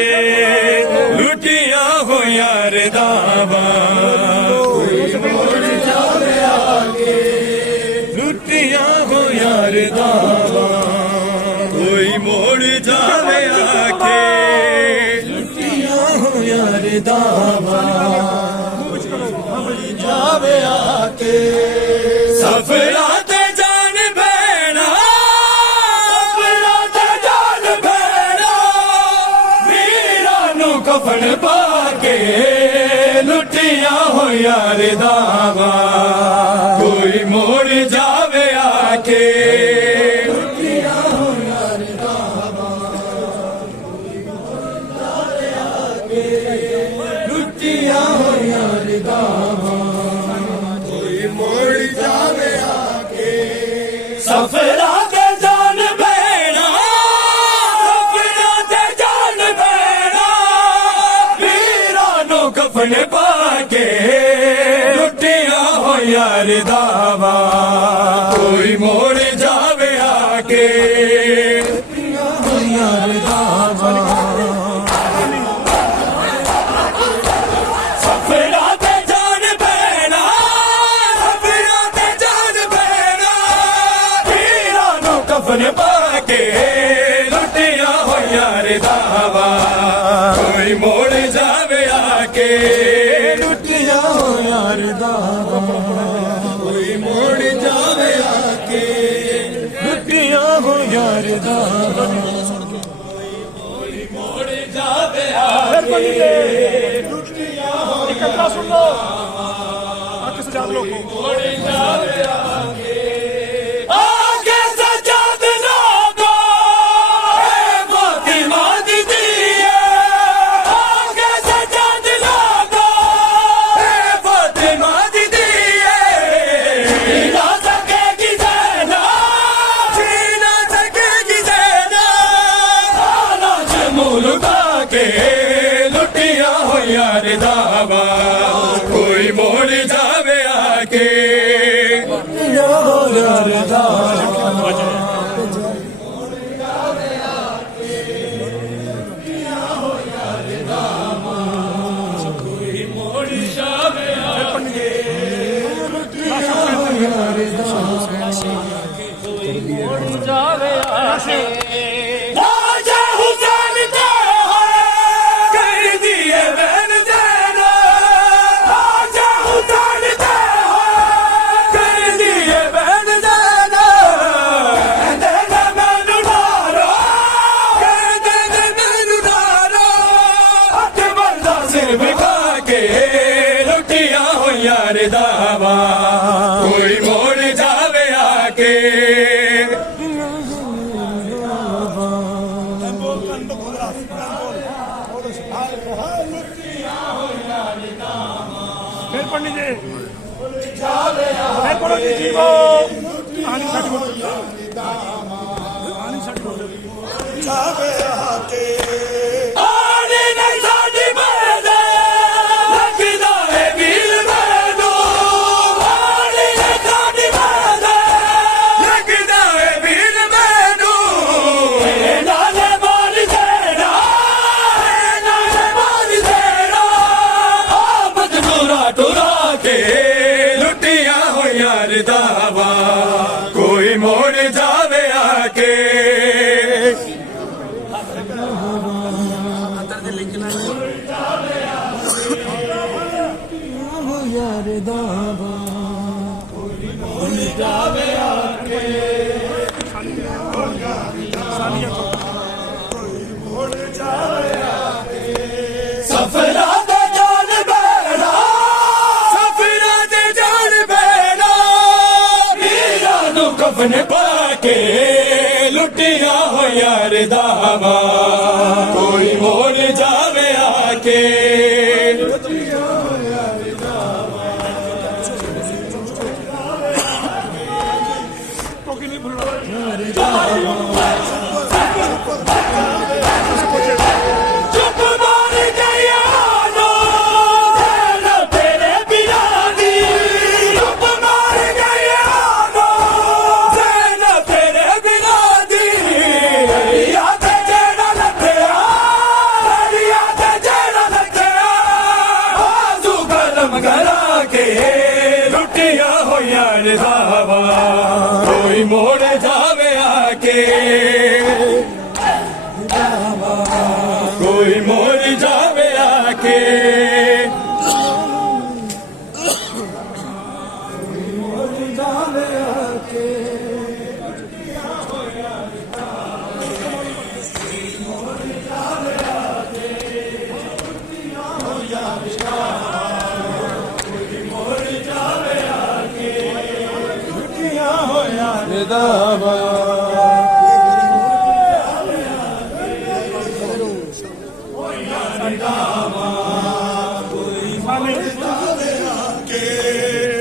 के लुटिया हो यार दावा लुटिया हो यार दावा कोई मोड़ जावे आके लुटिया हो यार दावा जावे आके सफरा ते जान भैना सफरा ते जान भैना वीरा नू कफन पाके लुटिया हो यार दावा कोई मोड़ जावे आके लुटिया हो यार दावा लुटिया हो यार दावा सफरा ते जान भैना सफरा ते जान भैना वीरा नू कफन पाके लुटिया हो यार दावा कोई मोड़ जावे आके लुटिया हो यार दावा सफरा ते जान भैना सफरा ते जान भैना वीरा नू कफन पाके लुटिया हो यार दावा कोई मोड़ जावे आके लुटिया हो यार दावा कोई मोड़ जावे आके लुटिया हो यार दावा कोई मोड़ जावे आके लुटिया हो इकट्ठा सुन लो आके सजा लो मोड़ जावे आके आगे सजाद लोगो फातिमा दीदी आगे सजाद लोगो फातिमा दीदी जीना सकेगी ज़ैना जीना सकेगी ज़ैना खाना जमूल के लुटिया हो यार दावा कोई मोड़ जावे आके लुटिया हो यार दावा कोई मोड़ जावे आके लुटिया हो यार जावे आके राजा हुसैन के कर दिए बहन ज़ैना राजा हुसैन के कर दिए बहन ज़ैना कहते ने मैनू नारो कहते ने मैनू नारो अकबर दा सिर विखा के लुटिया हो यार दावा कोई मोड़ जावे आके फिर पंडित जी फिर पढ़ो जी जीवो कहानी साड़ी बोलो कहानी साड़ी बोलो जावे आके आने नहीं साड़ी बंदे लगदा है वीर मैनू आने नहीं साड़ी बंदे लगदा है वीर मैनू नाले मार देना नाले मार देना आपत टुरा टुरा के लुटिया हो यार दावा कोई मोड़ जावे आके यार दावा जावे आके सफरा ते जान भैना सफरा ते जान भैना वीरा नू कफन पाके लुटिया हो यार दावा कोई मोड़ जावे आके लुटिया हो यार दावा कोकी नहीं भूलना चुप मार गया नो ज़ैना तेरे बिना दी चुप मार गया नो ज़ैना तेरे बिना दी याद तेरा लथया ਕੋਈ ਮੋੜ ਜਾਵੇ ਆ ਕੇ ਕੋਈ ਮੋੜ ਜਾਵੇ ਆ ਕੇ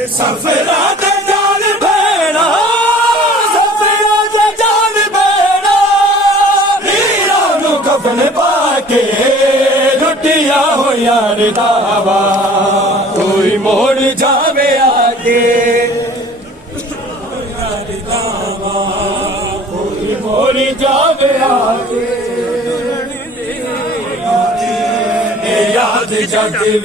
ਸਫਰਾਂ ਤੇ ਜਾਨ ਭੈਣਾ ਸਫਰਾਂ ਤੇ ਜਾਨ ਭੈਣਾ ਵੀਰਾਂ ਨੂੰ ਕਫਨ ਪਾ ਕੇ ਲੁੱਟਿਆ ਹੋਇਆ ਰਦਾਵਾ ਕੋਈ ਮੋੜ ਜਾਵੇ ਆ ਕੇ ਕੋਈ ਮੋੜ ਜਾਵੇ ਆ ਕੇ ਯਾਦ ਜਗ ਵੀ